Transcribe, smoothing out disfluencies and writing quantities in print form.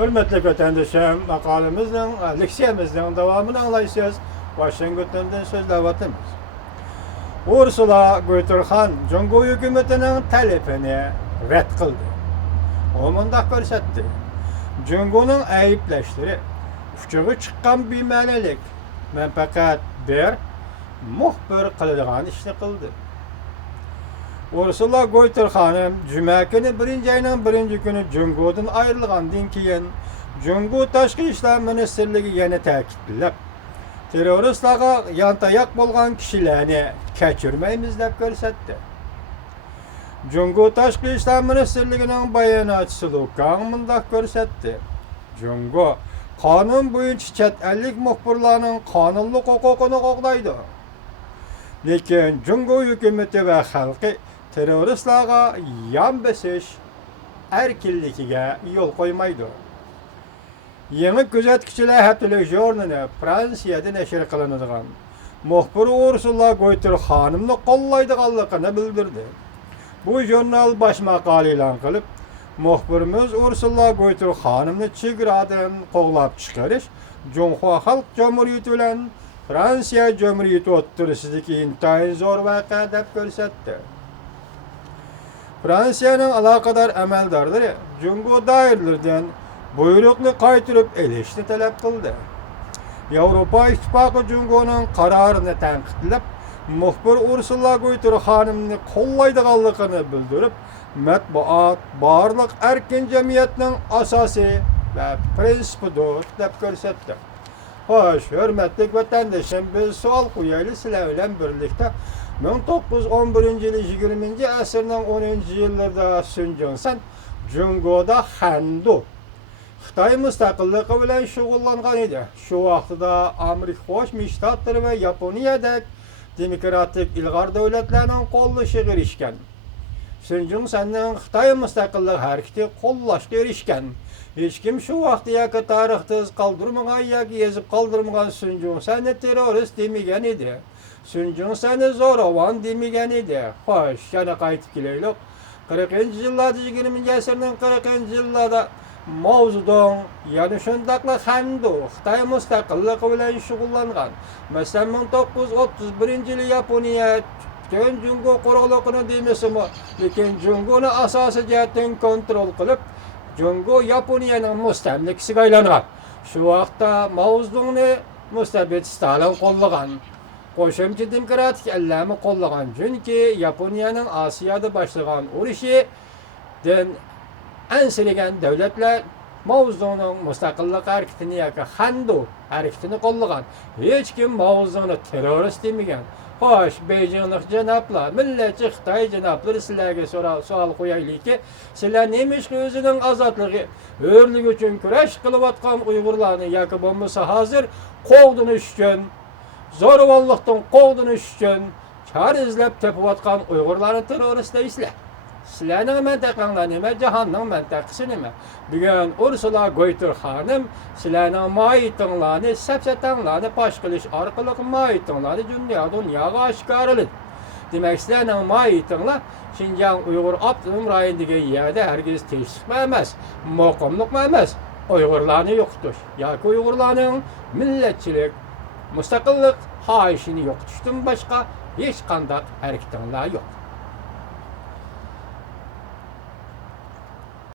Hürmetli vatandaşım, makalemizin, leksiyemizin devamını anlayacağız. Washington'dan sözlevatımız. Ursula Götürhan, Cumhur hükümetinin talebini red kıldı. O mundaq görsetdi. Cumhur'un ayıpleşleri, uçuğu çıkan bir mənelik, men fakat bir muhbir kıldıgan işini kıldı. Ursula Götürhan'ım, Cuma günü birinci ayının birinci günü Cumhur'dan ayrılgandan keyin Cumhur Taşqi İşler Ministerligi yana ta'kidlab, terroristlarga yantayak bolgan kishilarni kechirmaymiz deb ko'rsatdi. Cumhur Taşqi İşler Ministerligining bayonotchisi Lukan mundaq ko'rsatdi. Cumhur qonun bo'yicha chet ellik muxbirlarning qonunli huquqini qo'llaydi. Lekin Cumhur hukumati va xalqi terroristlarga yan besish erkinligiga yo'l qo'ymaydi. Yeni Gözetkiçiler Haftalık jurnali Fransiyada nashr qilinadigan muxbir Ursula Götürhan'ımni qo'llaydiganligini bildirdi. Bu jurnal bosh maqola e'lon qilib, muxbirimiz Ursula Götürhan'ımni chegaradan qo'g'lab chiqarish Cumhur Xalq Cumhuriyati bilan Fransiya Cumhuriyati o'rtasidagi intayin zo'r voqea deb ko'rsatdi. Fransiyaning aloqador amaldorlari Cumhur doiralaridan buyruqni qaytirib elishni talab qildi. Yevropa İttifaqı Cumhur'ning qarorini tanqidlab, muxbir Ursula Götürhan'ımni qo'llaydiganligini bildirib, matbuot barliq erkin jamiyatning asosiy va prinsipidir deb ko'rsatdi. Xo'sh, hurmatli vatandoshim, biz savol qo'yaylik sizlar bilan birlikda 1911-yil 20-asrning 10-yillarida Sinjonsan Cumhurda Handu Xitoy mustaqilligi bilan shug'ullangan edi. Shu vaqtida Amerika Qo'shma Shtatlari va Yaponiyadek demokratik ilg'or davlatlarning qo'llashiga erishgan. Sinjonsanning Xitoy mustaqillik harakati qo'llashga erishgan. Hech kim shu vaqtda yoki tarixda iz qoldirmagan yoki yozib qoldirmagan Sinjonsani terrorist demagan edi. Sinjonsani zo'ravon demagan edi. Xo'sh, yana qaytib kelaylik. 40-yillarda 20-asrning 40-yillarda Mao Zedong yana shundaqla Handu Xitoy mustaqilligi bilan shug'ullangan. Masalan, 1931-yili Yaponiya butun Cumhur quruqligini demasimi, lekin Cumhurni asosiy jihatdan kontrol qilib, Cumhur Yaponiyaning mustamlikasiga aylangan. Shu vaqtda Mao Zedongni mustabid Stalin qo'llagan. Qo'shimcha demokratik allamni qo'llagan. Chunki Yaponiyaning Osiyoda boshlagan urushi dan ansiragan davlatlar Mao Zedongning mustaqillik harakatini yoki Handu harakatini qo'llagan. Hech kim Mao Zedongni terrorist demagan. Xo'sh, Beijinglik janoblar, millatchi Xitoy janoblari sizlarga savol qo'yaylikki, sizlar nemish o'zining ozodligi, hurligi uchun kurash qilayotgan Uyg'urlarni yoki bo'lmasa hozir qo'g'dinish uchun, zo'ravonlikdan qo'g'dinish uchun chora izlab topayotgan Uyg'urlarni terrorist deysizlar. Sizlarning mintaqanglar nima, jahonning mintaqasi nima? Bugun Ursula Götürhan'ım sizlarning moyitinglarni, sapsatanglarni fosh qilish orqali moyitinglarni dunyoga oshkorladi. Demak, sizlarning moyitinglar Xinjiang Uyg'ur avtonom rayonidagi yerda hargiz tinchlik emas, muqimlik emas, Uyg'urlarni yo'qotish yoki Uyg'urlarning millatchilik, mustaqillik xohishini yo'qotishdan boshqa hech qanday harakatinglar yo'q.